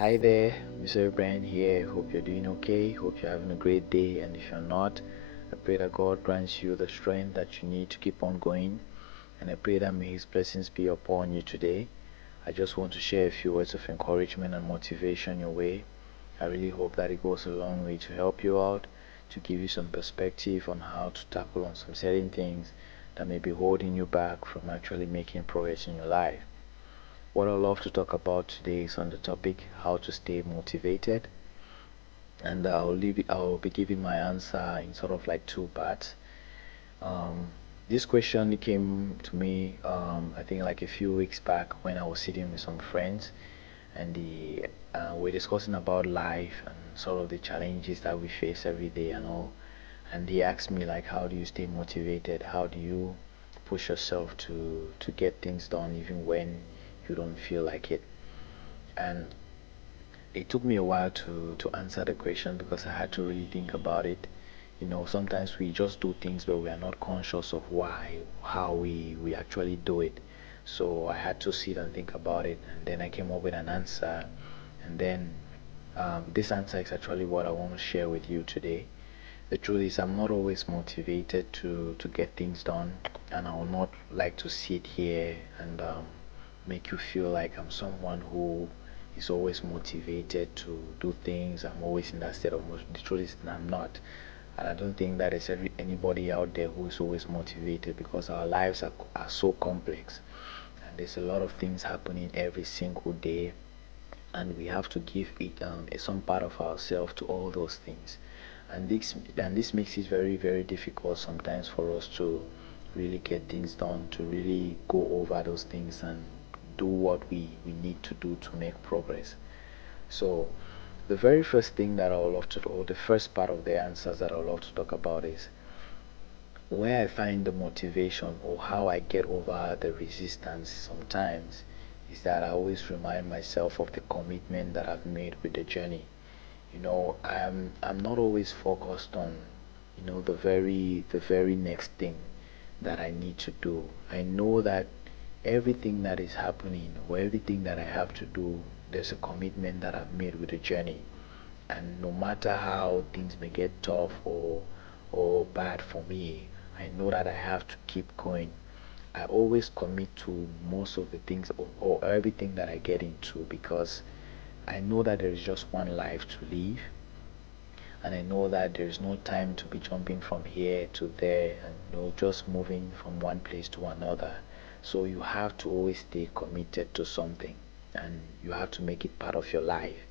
Hi there, Mr. Brian here. Hope you're doing okay. Hope you're having a great day. And if you're not, I pray that God grants you the strength that you need to keep on going. And I pray that may His blessings be upon you today. I just want to share a few words of encouragement and motivation your way. I really hope that it goes a long way to help you out, to give you some perspective on how to tackle on some certain things that may be holding you back from actually making progress in your life. What I love to talk about today is on the topic how to stay motivated, and I'll be giving my answer in sort of like two parts. Um, this question came to me, I think like a few weeks back when I was sitting with some friends, and we're discussing about life and sort of the challenges that we face every day and all. And he asked me like, how do you stay motivated? How do you push yourself to get things done even when you don't feel like it? And it took me a while to answer the question because I had to really think about it. Sometimes we just do things but we are not conscious of why, how we actually do it. So I had to sit and think about it, and then I came up with an answer. And then this answer is actually what I want to share with you today. The truth is, I'm not always motivated to get things done, and I will not like to sit here and make you feel like I'm someone who is always motivated to do things. I'm always in that state of motion. The truth is, I'm not, and I don't think that there's anybody out there who is always motivated because our lives are so complex, and there's a lot of things happening every single day, and we have to give it some part of ourselves to all those things, and this makes it very very difficult sometimes for us to really get things done, to really go over those things and do what we need to do to make progress. So the very first thing that I would love to, or the first part of the answers that I would love to talk about is where I find the motivation or how I get over the resistance sometimes is that I always remind myself of the commitment that I've made with the journey. I'm not always focused on, the very next thing that I need to do. I know that everything that is happening or everything that I have to do, there's a commitment that I've made with the journey. And no matter how things may get tough or bad for me, I know that I have to keep going. I always commit to most of the things or everything that I get into because I know that there is just one life to live, and I know that there is no time to be jumping from here to there and just moving from one place to another. So you have to always stay committed to something, and you have to make it part of your life.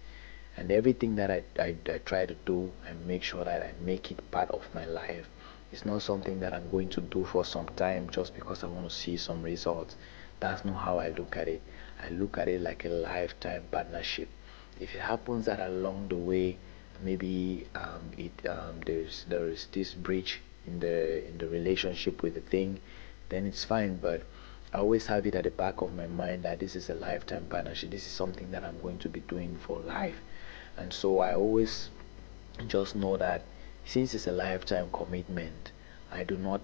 And everything that I try to do and make sure that I make it part of my life. It's not something that I'm going to do for some time just because I want to see some results. That's not how I look at it. I look at it like a lifetime partnership. If it happens that along the way, maybe there is this breach in the relationship with the thing, then it's fine. But I always have it at the back of my mind that this is a lifetime partnership. This is something that I'm going to be doing for life. And so I always just know that since it's a lifetime commitment, I do not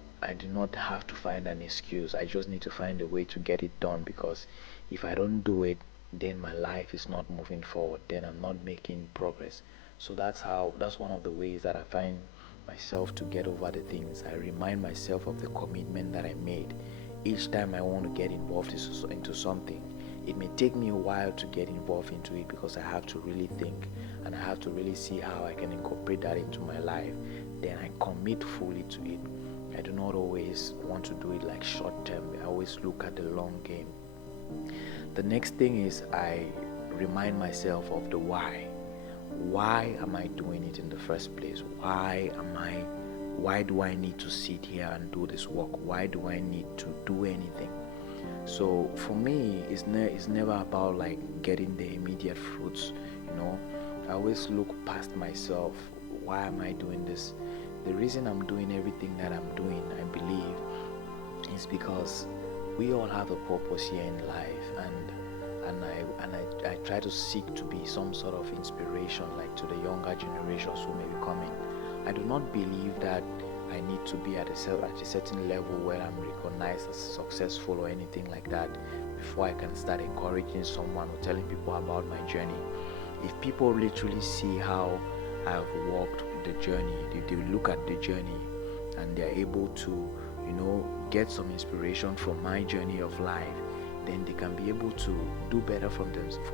have to find an excuse. I just need to find a way to get it done because if I don't do it, then my life is not moving forward. Then I'm not making progress. So that's one of the ways that I find myself to get over the things. I remind myself of the commitment that I made. Each time I want to get involved into something, it may take me a while to get involved into it because I have to really think and I have to really see how I can incorporate that into my life. Then I commit fully to it. I do not always want to do it like short term. I always look at the long game. The next thing is I remind myself of the why. Why am I doing it in the first place? Why do I need to sit here and do this work? Why do I need to do anything? So for me, it's never about like getting the immediate fruits, you know. I always look past myself. Why am I doing this? The reason I'm doing everything that I'm doing, I believe, is because we all have a purpose here in life, and I try to seek to be some sort of inspiration, like to the younger generations who may be coming. I do not believe that I need to be at a certain level where I'm recognized as successful or anything like that before I can start encouraging someone or telling people about my journey. if people literally see how I've walked the journey, if they look at the journey and they're able to, get some inspiration from my journey of life, then they can be able to do better for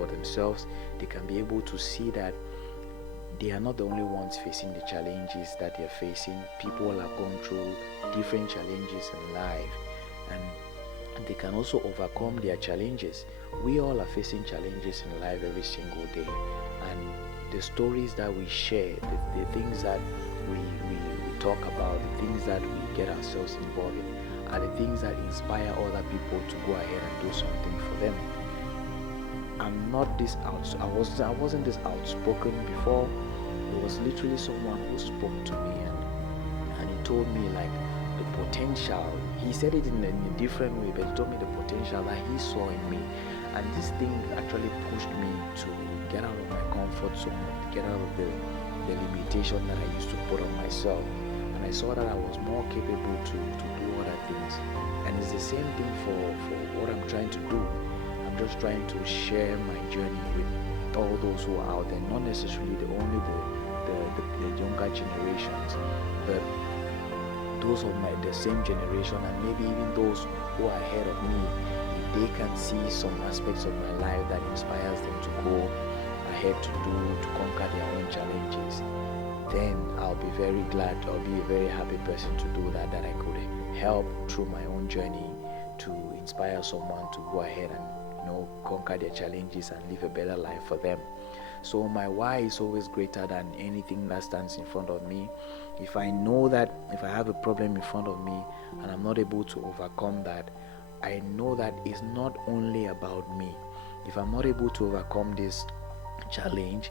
themselves. They can be able to see that they are not the only ones facing the challenges that they're facing. People have gone through different challenges in life, and they can also overcome their challenges. We all are facing challenges in life every single day, and the stories that we share, the things that we talk about, the things that we get ourselves involved in, are the things that inspire other people to go ahead and do something for them. I'm not this I wasn't this outspoken before. It was literally someone who spoke to me, and he told me like the potential. He said it in a different way, but he told me the potential that he saw in me. And this thing actually pushed me to get out of my comfort zone, to get out of the limitation that I used to put on myself. And I saw that I was more capable to do other things. And it's the same thing for what I'm trying to do. I'm just trying to share my journey with all those who are out there, not necessarily only the younger generations, but those of the same generation, and maybe even those who are ahead of me. If they can see some aspects of my life that inspires them to go ahead to conquer their own challenges, then I'll be very glad. I'll be a very happy person to do that I could help through my own journey to inspire someone to go ahead and conquer their challenges and live a better life for them. So my why is always greater than anything that stands in front of me. If I know that if I have a problem in front of me and I'm not able to overcome that, I know that it's not only about me. If I'm not able to overcome this challenge,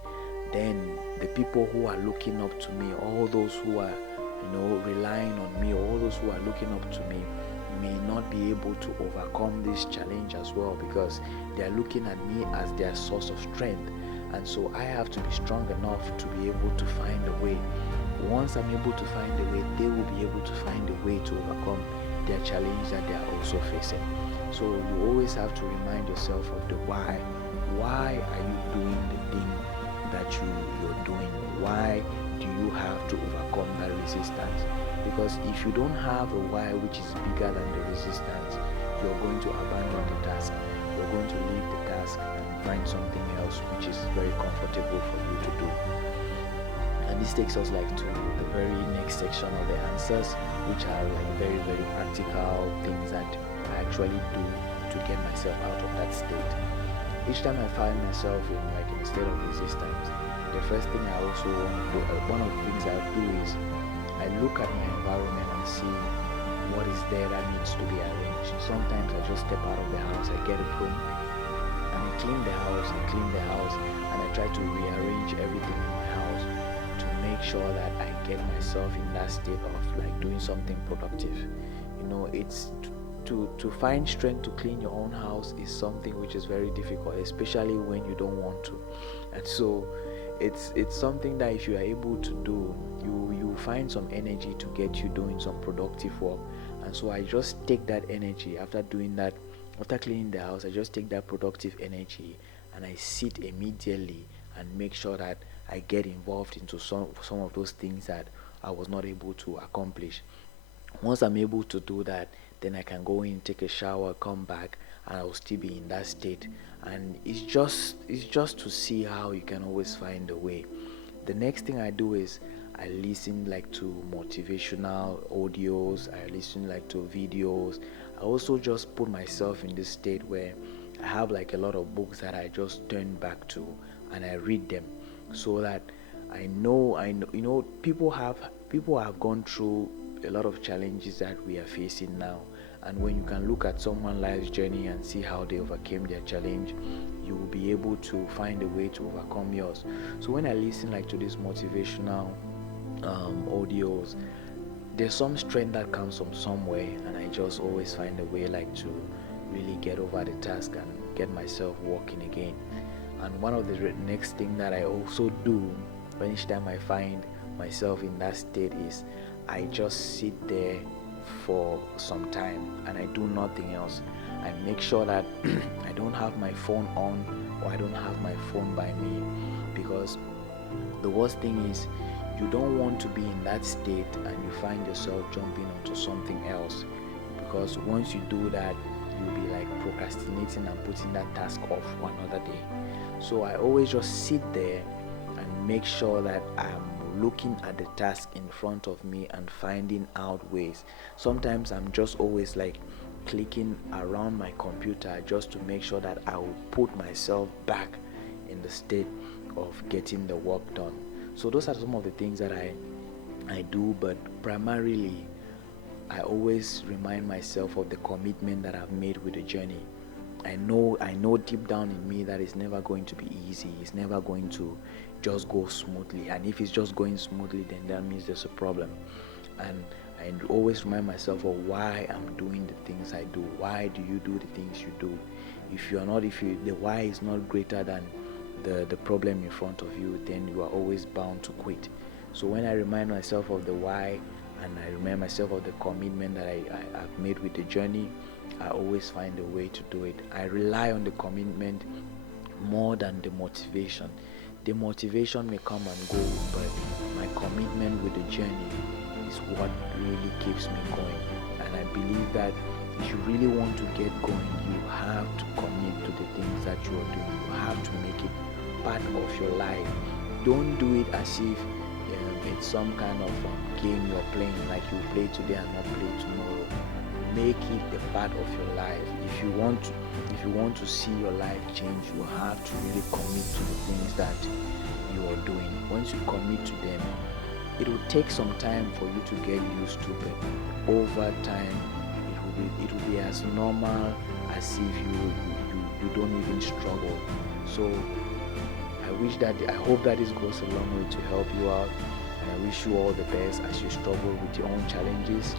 then the people who are looking up to me, all those who are relying on me, all those who are looking up to me, may not be able to overcome this challenge as well, because they are looking at me as their source of strength. And so I have to be strong enough to be able to find a way. Once I'm able to find a way, they will be able to find a way to overcome their challenge that they are also facing. So you always have to remind yourself of the why. Why are you doing the thing that you're doing? Why do you have to overcome that resistance? Because if you don't have a why which is bigger than the resistance, you're going to abandon the task. You're going to leave the task and find something else which is very comfortable for you to do. And this takes us to the very next section of the answers, which are very, very practical things that I actually do to get myself out of that state. Each time I find myself in a state of resistance, the first thing I also want to do, one of the things I do is I look at my environment and see what is there that needs to be arranged. Sometimes I just step out of the house, I get a broom, and I clean the house, and I try to rearrange everything in my house to make sure that I get myself in that state of doing something productive. It's to find strength to clean your own house is something which is very difficult, especially when you don't want to. And so it's something that if you are able to do, you find some energy to get you doing some productive work. And so I just take that energy after doing that. After cleaning the house, I just take that productive energy and I sit immediately and make sure that I get involved into some of those things that I was not able to accomplish. Once I'm able to do that, then I can go in, take a shower, come back, and I will still be in that state. And it's just to see how you can always find a way. The next thing I do is I listen to motivational audios, I listen to videos. I also just put myself in this state where I have a lot of books that I just turn back to and I read them, so that I know people have gone through a lot of challenges that we are facing now. And when you can look at someone's life's journey and see how they overcame their challenge, you will be able to find a way to overcome yours. So when I listen to these motivational audios, there's some strength that comes from somewhere, and I just always find a way to really get over the task and get myself walking again. And one of the next thing that I also do each time I find myself in that state is I just sit there for some time and I do nothing else. I make sure that I don't have my phone on, or I don't have my phone by me, because the worst thing is you don't want to be in that state and you find yourself jumping onto something else, because once you do that, you'll be like procrastinating and putting that task off for another day. So I always just sit there and make sure that I'm looking at the task in front of me and finding out ways. Sometimes I'm just always like clicking around my computer just to make sure that I will put myself back in the state of getting the work done. So those are some of the things that I do, but primarily I always remind myself of the commitment that I've made with the journey. I know deep down in me that it's never going to be easy. It's never going to just go smoothly. And if it's just going smoothly, then that means there's a problem. And I always remind myself of why I'm doing the things I do. Why do you do the things you do? If the why is not greater than the problem in front of you, then you are always bound to quit. So when I remind myself of the why, and I remind myself of the commitment that I've made with the journey, I always find a way to do it. I rely on the commitment more than the motivation. The motivation may come and go, but my commitment with the journey is what really keeps me going. And I believe that if you really want to get going, you have to commit to the things that you are doing. You have to make it part of your life. Don't do it as if it's some kind of game you're playing, like you play today and not play tomorrow. Make it a part of your life. If you want to see your life change, you have to really commit to the things that you are doing. Once you commit to them, it will take some time for you to get used to, but over time it will be as normal as if you don't even struggle. So I hope that this goes a long way to help you out, and I wish you all the best as you struggle with your own challenges.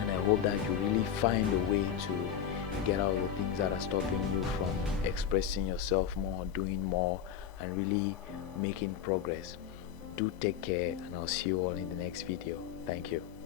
And I hope that you really find a way to get out of the things that are stopping you from expressing yourself more, doing more, and really making progress. Do take care, and I'll see you all in the next video. Thank you.